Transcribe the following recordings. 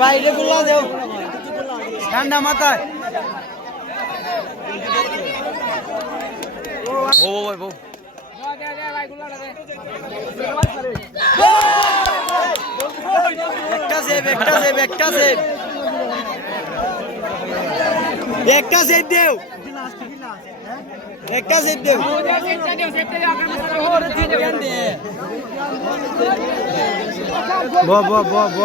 বাইরে গুলা দেও ঠান্ডা মাথায় একটা সেভ দেও একটা সেভ দেও ব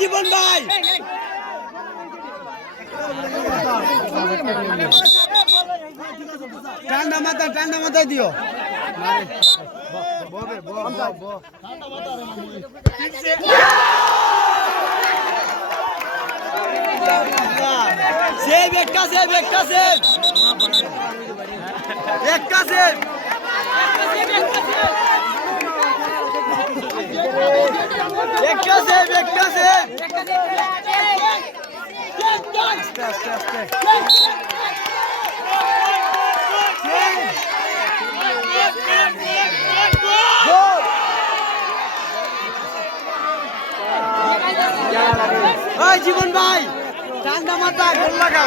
জীবন ভাই ঠান্ডা মাথায় দিও সেভ একটা সেভ জীবন ভাই ঠান্ডা মাথা গোল লাগা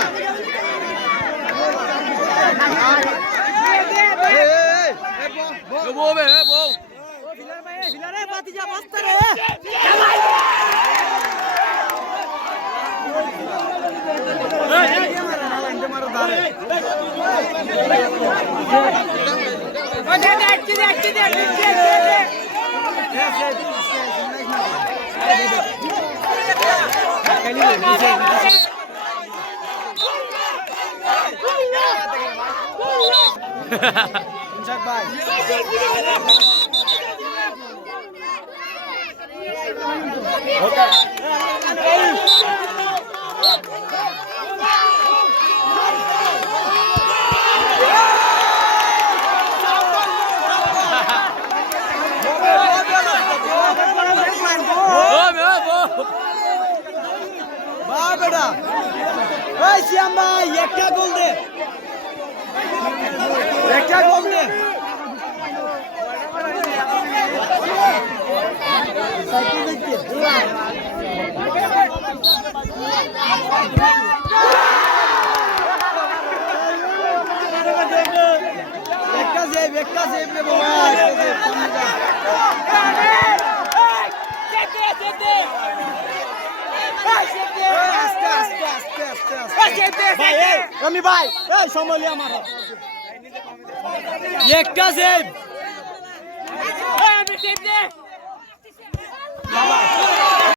ভাই বেটা ওই শ্যাম ভাই একটা গোল দে একটা সেভ রে বাবা আমি ভাই এই সমলি আমার একটা সেভ আমি সেভ দে বাবা